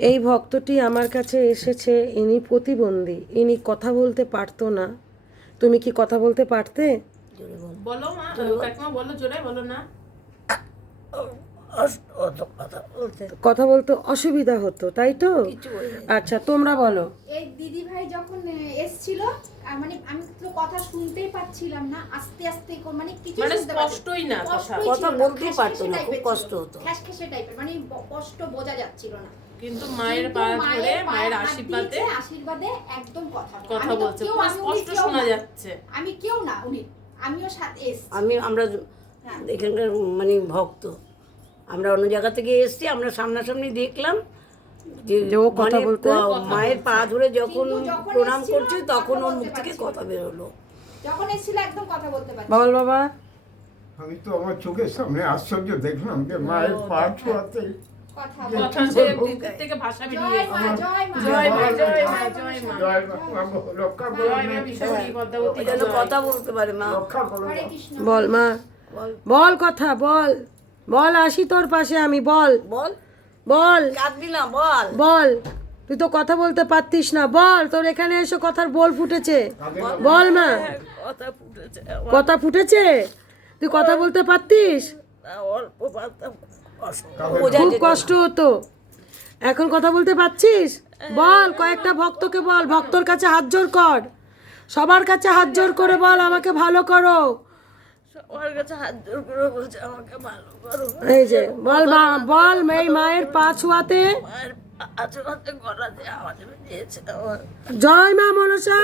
এই ভক্তটি আমার কাছে এসেছে ইনি প্রতিবন্ধী ইনি কথা বলতে পারতো না। তুমি কি কথা বলতে পারতে? বলো। মা বলো। জোরে বলো না। কথা বলতে অসুবিধা হতো তাই তো। আচ্ছা তোমরা বলো। এই দিদি ভাই যখন এসছিল মানে আমি তো কথা শুনতেই পাচ্ছিলাম না আস্তে আস্তে মানে কিছু মানে স্পষ্টই না কথা। স্পষ্টই কথা বলতেই পারতো না, খুব কষ্ট হতো। খ্যাসখ্যাসে টাইপের মানে স্পষ্ট বোঝা যাচ্ছিল না। কিন্তু মায়ের পা ধরে মায়ের আশীর্বাদে আশীর্বাদে একদম কথা বলে। কথা বলছে। স্পষ্ট শোনা যাচ্ছে। আমি কেউ না উনি। আমিও সাথে এসছি। আমি আমরা হ্যাঁ। এখানকার মানে ভক্ত। আমরা অন্য জায়গা থেকে এসেছি আমরা সামনাসামনি দেখলাম যে ও কথা মানে বলতে- মায়ের পা ধরে যখন প্রণাম করছে তখন ওর মুখ থেকে কথা বেরোলো। যখন এসেছিল একদম কথা বলতে পারছি বাবল বাবা? আমি তো আমার চোখের সামনে আশ্চর্য দেখলাম যে মায়ের পা ছোঁয়াতে কথা বলতে পারে মা। বল মা। বল। কথা বল। বল আসি তোর পাশে আমি বল। বল। বল। না বল। বল। তুই তো কথা বলতে পারতিস না। বল তোর এখানে এসে কথার বল ফুটেছে। বল। মা। কথা ফুটেছে কথা ফুটেছে? তুই কথা বলতে পারতিস? অল্প খুব কষ্ট হতো। এখন কথা বলতে পারছিস? বল কয়েকটা ভক্তকে বল। ভক্তর কাছে হাত জোর কর। সবার কাছে হাত জোর করে বল আমাকে ভালো করো। সবার কাছে হাত জোর করে বলছে আমাকে ভালো করো। এই যে বল মা বল এই মায়ের পা ছোঁয়াতে। জয় মা মনসা।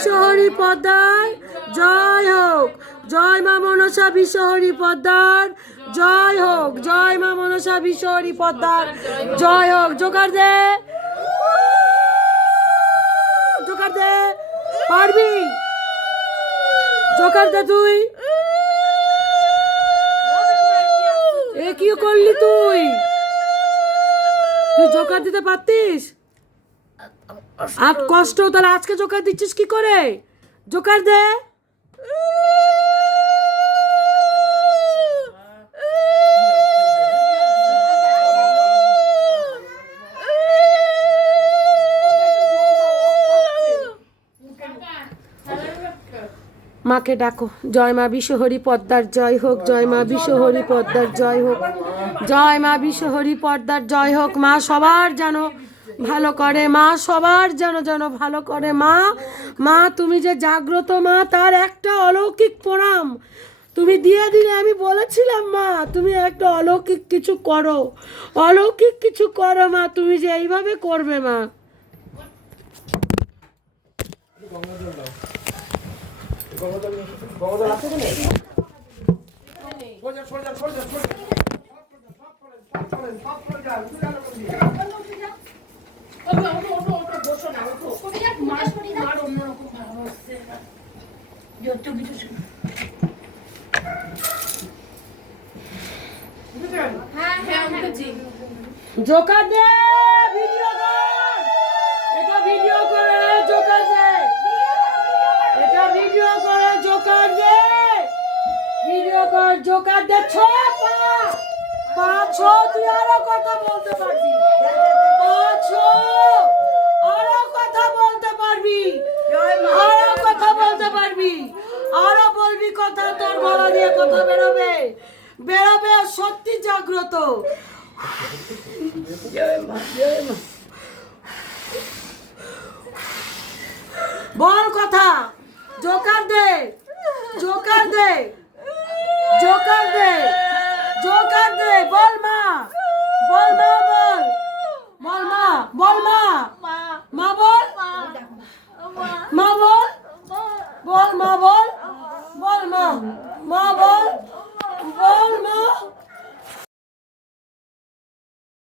বিশ্বহরি পদ্মার জয় হোক। জয় মা মনসা বিশ্বহরি পদ্মার জয় হোক। জয় মা মনসা বিশ্বহরি পদ্মার জয় হোক। জোকার দে। জোকার দে। পারবি। জোকার দে তুই। এ কি করলি তুই? তুই জোকার দিতে পারতিস? আর কষ্ট, তাহলে আজকে জোকার দিচ্ছিস কি করে? জোকার দে। মাকে ডাকো। জয় মা বিশ্বহরি পদ্মার, জয় হোক, জয় মা বিশ্বহরি পদ্মার, জয় হোক। জয় মা বিশ্বহরি পদ্মার, জয় হোক। মা সবার যেন ভালো করে মা, সবার যেন যেন ভালো করে মা। মা, তুমি যে জাগ্রত মা, তার একটা অলৌকিক প্রণাম। তুমি দিয়ে দিলে, আমি বলেছিলাম মা, তুমি একটা অলৌকিক কিছু করো। অলৌকিক কিছু করো মা, তুমি যে এইভাবে করবে মা। হ্যাঁ জোকার দে ভিডিও কর। এটা ভিডিও করে জোকার দে। এটা ভিডিও করে জোকার দে। ভিডিও কর জোকার দে ছ পা পা তুই আরও কথা বলতে পারবি। পা আরও কথা বলতে পারবি। আরও কথা বলতে পারবি। আরও বলবি কথা তোর গলা দিয়ে কথা বেরোবে। বেরোবে সত্যি জাগ্রত। বল কথা। জোকার দে জোকার দে জোকার দে। জোকার দে বল মা বল মা বল বল মা বল মা মা বল মা বল বল মা বল বল মা মা বল বল মা